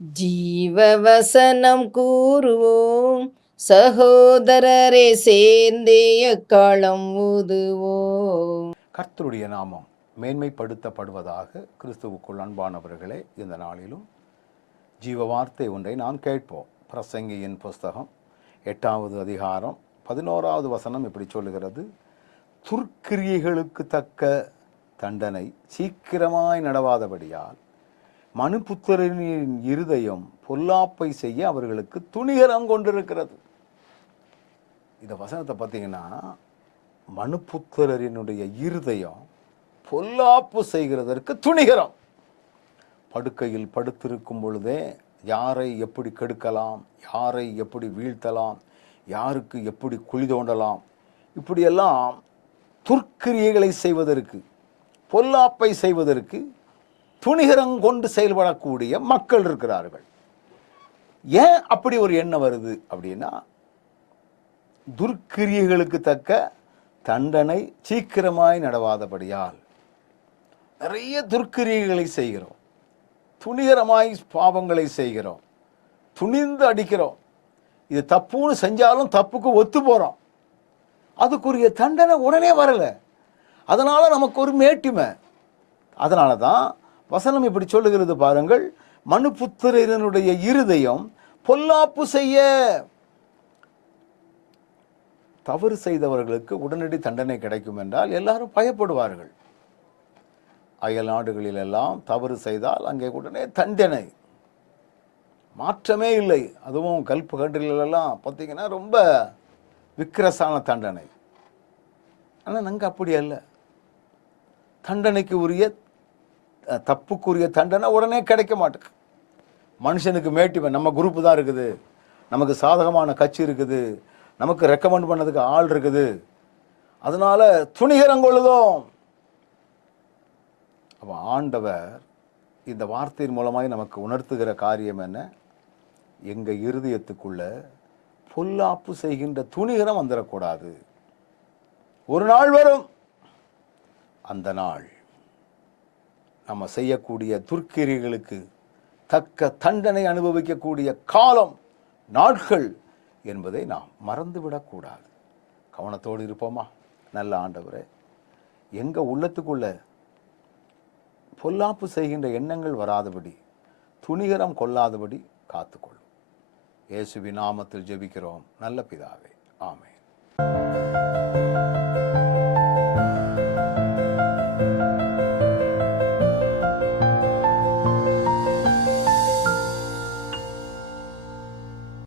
ஜீவவசனம் கூறுவோம், சகோதரரே சேர்ந்தே எக்காலம் ஊதுவோம். கர்த்தருடைய நாமம் மேன்மைப்படுத்தப்படுவதாக. கிறிஸ்துவுக்குள் அன்பானவர்களே, இந்த நாளிலும் ஜீவ வார்த்தை ஒன்றை நாம் கேட்போம். பிரசங்கியின் புஸ்தகம் 8வது அதிகாரம் 11வது வசனம் இப்படி சொல்லுகிறது: துர்க்கிரியைகளுக்கு தக்க தண்டனை சீக்கிரமாய் நடவாதபடியால் மனுபுத்திரனின் இருதயம் பொல்லாப்பை செய்ய அவர்களுக்கு துணிகரம் கொண்டிருக்கிறது. இந்த வசனத்தை பார்த்தீங்கன்னா, மனுபுத்திரனுடைய இருதயம் பொல்லாப்பு செய்கிறதற்கு துணிகரம். படுக்கையில் படுத்திருக்கும் பொழுதே யாரை எப்படி கெடுக்கலாம், யாரை எப்படி வீழ்த்தலாம், யாருக்கு எப்படி குழி தோண்டலாம், இப்படியெல்லாம் துர்க்கிரியைகளை செய்வதற்கு, பொல்லாப்பை செய்வதற்கு துணிகரம் கொண்டு செயல்படக்கூடிய மக்கள் இருக்கிறார்கள். ஏன் அப்படி ஒரு எண்ணம் வருது அப்படின்னா, துர்க்கிரியைகளுக்கு தக்க தண்டனை சீக்கிரமாய் நடவாதபடியால் நிறைய துர்க்கிரியைகளை செய்கிறோம், துணிகரமாய் பாவங்களை செய்கிறோம், துணிந்து அடிக்கிறோம். இது தப்புன்னு செஞ்சாலும் தப்புக்கு ஒத்து போகிறோம். அதுக்குரிய தண்டனை உடனே வரல. அதனால நமக்கு ஒரு மேட்டிமை. அதனால தான் வசனம் இப்படி சொல்லுகிறது பாருங்கள்: மனுபுத்திரனுடைய இருதயம் பொல்லாப்பு செய்ய. தவறு செய்தவர்களுக்கு உடனடி தண்டனை கிடைக்கும் என்றால் எல்லாரும் பயப்படுவார்கள். அயல் நாடுகளில் எல்லாம் தவறு செய்தால் அங்கே உடனே தண்டனை, மாற்றமே இல்லை. அதுவும் கல்ஃப் கண்ட்ரிலெல்லாம் பார்த்தீங்கன்னா ரொம்ப விக்கிரசான தண்டனை. ஆனால் நாங்கள் அப்படி அல்ல. தண்டனைக்கு உரிய, தப்புக்குரிய தண்டனை உடனே கிடைக்க மாட்டேங்குது. மனுஷனுக்கு மேட்டிமை. நம்ம குரூப்பு தான் இருக்குது, நமக்கு சாதகமான கட்சி இருக்குது, நமக்கு ரெக்கமெண்ட் பண்ணதுக்கு ஆள் இருக்குது, அதனால துணிகரங்கொள்ளுதோம். அப்போ ஆண்டவர் இந்த வார்த்தையின் மூலமாய் நமக்கு உணர்த்துகிற காரியம் என்ன? எங்கள் இருதயத்துக்குள்ள பொல்லாப்பு செய்கின்ற துணிகரம் வந்துடக்கூடாது. ஒரு நாள் வரும், அந்த நாள் நம்ம செய்யக்கூடிய துர்க்கிரியைகளுக்கு தக்க தண்டனை அனுபவிக்கக்கூடிய காலம், நாட்கள் என்பதை நாம் மறந்துவிடக்கூடாது. கவனத்தோடு இருப்போமா? நல்ல ஆண்டவரே, எங்கள் உள்ளத்துக்குள்ள பொல்லாப்பு செய்கின்ற எண்ணங்கள் வராதபடி, துணிகரம் கொள்ளாதபடி காத்துக்கொள்ளும். இயேசுவின் நாமத்தில் ஜெபிக்கிறோம் நல்ல பிதாவே, ஆமென்.